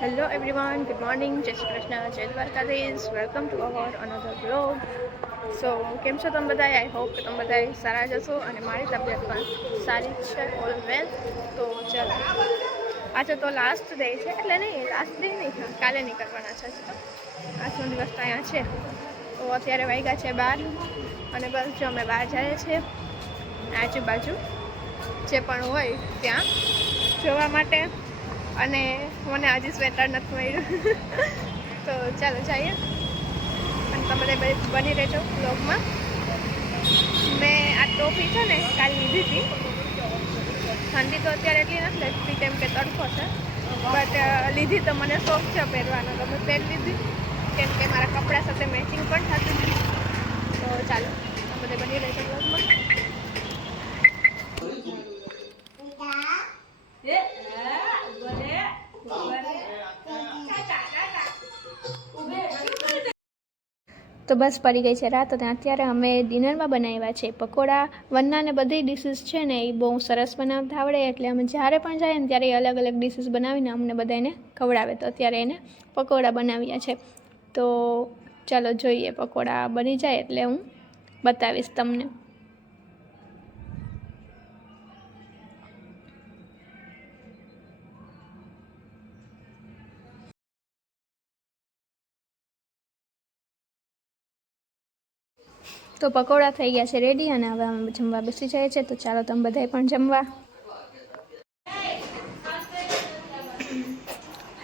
Hello everyone, good morning, Jai Shri Krishna, Jai Dwarkadhish, welcome to our another vlog. So, કેમ છો તમે બધા? I hope કે તમે બધા સારા જશો અને મારી તબિયત પણ સારી જ છે, ઓલ વેલ. તો ચલો, આજે તો લાસ્ટ ડે છે, એટલે નહીં લાસ્ટ ડે નહીં, કાલે નીકળવાના છે. તો આજનો દિવસ તો અહીંયા છે. તો અત્યારે વાગ્યા છે 12 અને બસ જો અમે બહાર જઈએ છીએ આજુબાજુ જે પણ હોય ત્યાં જોવા માટે. અને મને હજી સ્વેટર નથી મળ્યું તો ચાલો જઈએ અને તમે બધા બની રહેજો બ્લોગમાં. મેં આ ટોપી છે ને કાલ લીધી હતી. ઠંડી તો અત્યારે એટલી નથી લાગતી કેમ કે તડકો છે, બટ લીધી તો મને શોખ છે પહેરવાનો, તો મેં પહેરી લીધી કેમ કે મારા કપડા સાથે મેચિંગ પણ થતું હતું. તો ચાલો તમે બધા બની રહેજો બ્લોગમાં. તો બસ પડી ગઈ છે રાત અને અત્યારે અમે ડિનરમાં બનાવ્યા છે પકોડા. વન્ના ને બધી ડિશિસ છે ને એ બહુ સરસ બનાવતા આવડે, એટલે અમે જ્યારે પણ જઈએ ને ત્યારે અલગ અલગ ડિશિસ બનાવીને અમને બધાને ખવડાવે. તો અત્યારે એને પકોડા બનાવ્યા છે. તો ચાલો જોઈએ, પકોડા બની જાય એટલે હું બતાવીશ તમને. તો પકોડા થઈ ગયા છે રેડી અને હવે અમે જમવા બેસી જાય છે. તો ચાલો તમે બધાય પણ જમવા.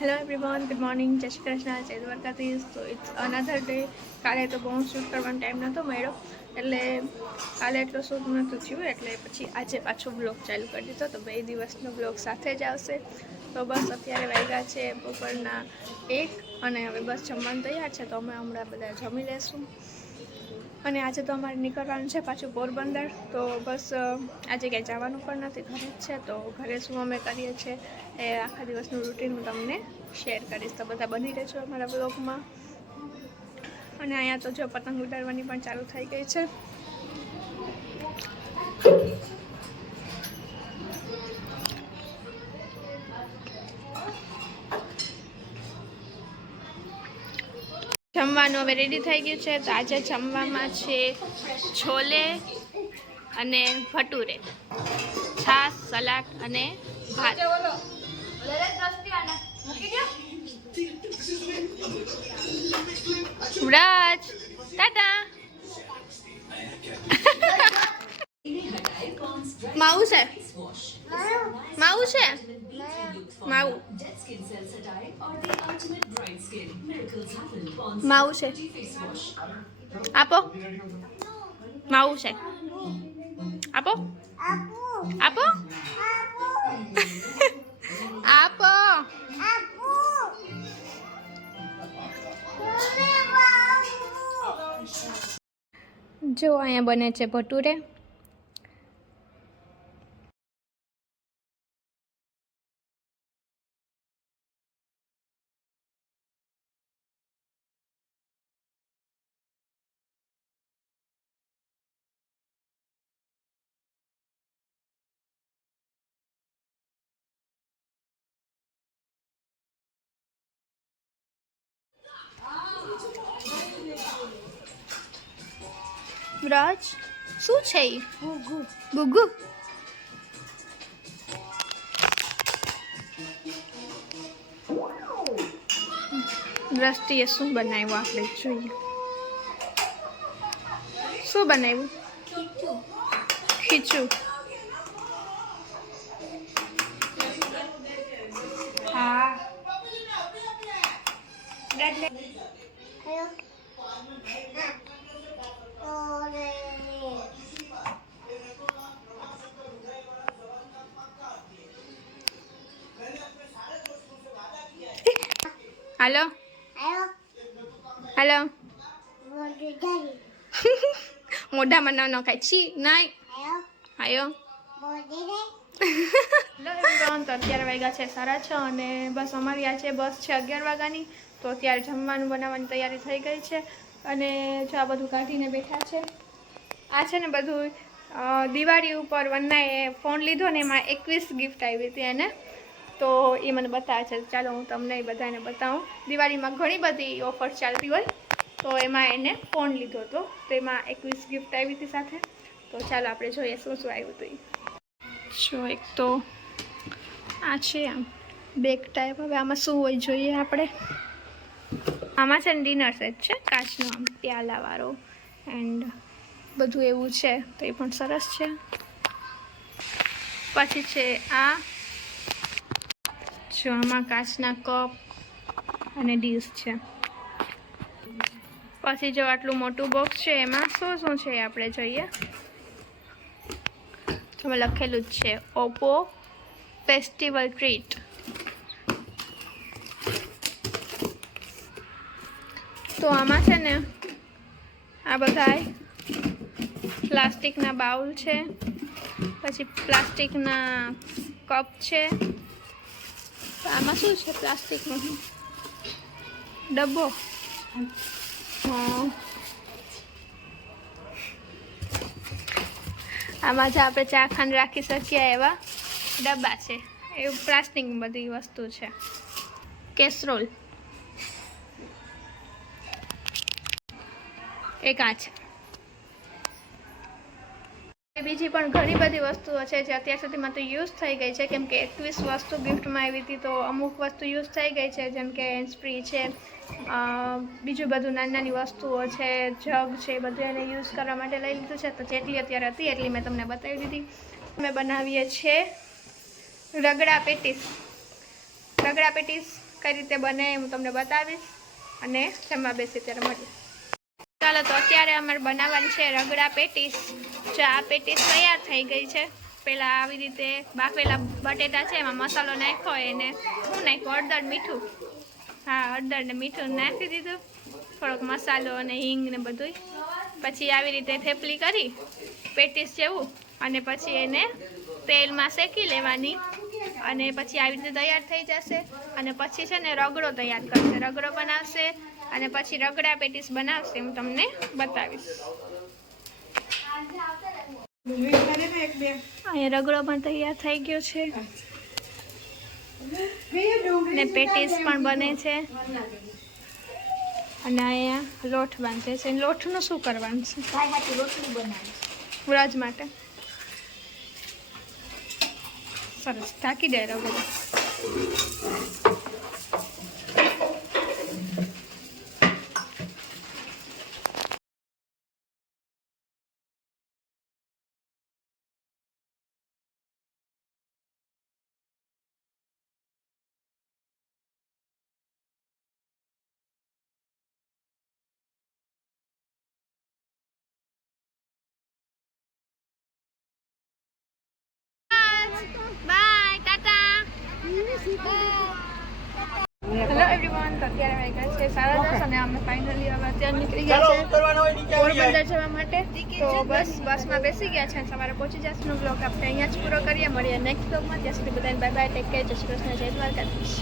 હેલો એવરીવન, ગુડ મોર્નિંગ, જય શ્રી કૃષ્ણ, જય દ્વારકાધીશ. તો ઇટ્સ અનધર ડે. કાલે તો બહુ શૂટ કરવાનો ટાઈમ નહોતો મળ્યો, એટલે કાલે એટલો શૂટ નહોતું થયું, એટલે પછી આજે પાછો બ્લોગ ચાલુ કરી દીધો. તો 2 દિવસનો બ્લોગ સાથે જ આવશે. તો બસ અત્યારે વાગ્યા છે બપોરના 1 અને હવે બસ જમવાનું તૈયાર છે. તો અમે હમણાં બધા જમી લેશું. અને આજે તો અમારે નીકળવાનું છે પાછું પોરબંદર. તો બસ આજે ક્યાંય જવાનું પણ નથી, ઘરે જ છે. તો ઘરે શું અમે કરીએ છીએ એ આખા દિવસનું રૂટીન હું તમને શેર કરીશ. તો બધા બની રહેજો અમારા બ્લોગમાં. અને અહીંયા તો જો પતંગ ઉડાડવાની પણ ચાલુ થઈ ગઈ છે. જમવાનું હવે રેડી થઈ ગયું છે. તો આજે જમવામાં છે છોલે અને ભટુરે, છાશ, સલાડ અને ભાત. વ્રજ ટાટા માવું છે, માવું છે, માવું માવું છે, આપો માવું છે, આપો આપો આપો. જો અહીંયા બને છે ભટુરે. વ્રજ શું છે એ? ગુગુ. દ્રષ્ટિએ શું બનાવ્યું આપણે જોઈએ. શું બનાવ્યું? ખીચું. હા. હાલો હાલો. મોઢામાં ન નખાય. છી નહીં. આયો. તો અત્યારે વાગ્યા છે 6:30 અને બસ અમારી આ છે બસ છે 11 વાગ્યાની. તો અત્યારે જમવાનું બનાવવાની તૈયારી થઈ ગઈ છે. અને જો આ બધું કાઢીને બેઠા છે. આ છે ને બધું દિવાળી ઉપર વન્નાએ ફોન લીધો ને એમાં 21 ગિફ્ટ આવી હતી એને. તો એ મને બતાવે છે. ચાલો હું તમને એ બધાને બતાવું. દિવાળીમાં ઘણી બધી ઓફર્સ ચાલતી હોય, તો એમાં એને ફોન લીધો હતો, તો એમાં 21 ગિફ્ટ આવી હતી સાથે. તો ચાલો આપણે જોઈએ શું શું આવ્યું હતું. જો એક તો આ છે આમ બેગ ટાઈપ. હવે આમાં શું હોય જોઈએ આપણે. આમાં છે ને ડિનર સેટ છે, કાચનો આમ પ્યાલાવાળો એન્ડ બધું એવું છે, તો એ પણ સરસ છે. પછી છે આ જો આમાં કાચના કપ અને ડીશ છે. પછી જો આટલું મોટું બોક્સ છે, એમાં શું છે આપણે જોઈએ. એમાં લખેલું જ છે ઓપ્પો ફેસ્ટિવલ ટ્રીટ. તો આમાં છે ને આ બધા પ્લાસ્ટિકના બાઉલ છે, પછી પ્લાસ્ટિકના કપ છે. આમાં શું છે? પ્લાસ્ટિકનો ડબ્બો. આમાં જે આપણે ચા ખાંડ રાખી શકીએ એવા ડબ્બા છે, એવું પ્લાસ્ટિક બધી વસ્તુ છે. કેસરોલ એક આ છે. બીજી પણ ઘણી બધી વસ્તુઓ છે જે અત્યાર સુધીમાં તો યુઝ થઈ ગઈ છે, કેમ કે 21 વસ્તુ ગિફ્ટમાં આવી હતી, તો અમુક વસ્તુ યુઝ થઈ ગઈ છે, જેમ કે હેન્ડ સ્પ્રી છે, બીજું બધું નાની નાની વસ્તુઓ છે, જગ છે, બધું એને યુઝ કરવા માટે લઈ લીધું છે. તો જેટલી અત્યારે હતી એટલી મેં તમને બતાવી દીધી. અમે બનાવીએ છીએ રગડા પેટીસ. રગડા પેટીસ કઈ રીતે બને હું તમને બતાવીશ, અને જમવા બેસી ત્યારે મળીએ. ચાલો, તો અત્યારે અમારે બનાવવાની છે રગડા પેટીસ. જો આ પેટીસ તૈયાર થઈ ગઈ છે. પહેલાં આવી રીતે બાફેલા બટેટા છે, એમાં મસાલો નાખ્યો, એને શું નાખ્યું? હળદર, મીઠું. હા, હળદર ને મીઠું નાખી દીધું, થોડોક મસાલો અને હિંગ ને બધું. પછી આવી રીતે થેપલી કરી પેટીસ જેવું, અને પછી એને તેલમાં શેકી લેવાની, અને પછી આવી રીતે તૈયાર થઈ જશે. અને પછી છે ને રગડો તૈયાર કરશે, રગડો બનાવશે, અને પછી રગડા પેટીસ બનાવશે. હું તમને બતાવીશ. અહીંયા રગડો પણ તૈયાર થઈ ગયો છે, ને પેટીસ પણ બને છે. અને અહીંયા લોટ બાંધે છે. લોટનું શું કરવાનું છે? વ્રજ માટે. સરસ, ઢાંકી દે રગડો. બાય, ટાટા. હેલો એવરીવન, તો અત્યારે વાગી ગયા છે 10:30 અને અમે ફાઇનલી હવે અત્યારે નીકળી ગયા છે પોરબંદર જવા માટે. તો બસમાં બેસી ગયા છે, સવારે પહોંચી જશે. બ્લોગ આપણે અહીંયા જ પૂરો કરીએ. મળીએ નેક્સ્ટ બ્લોગમાં. ત્યાં સુધી બધાને બાય બાય, ટેક કેર, જય શ્રી કૃષ્ણ, જય દ્વારકાધીશ.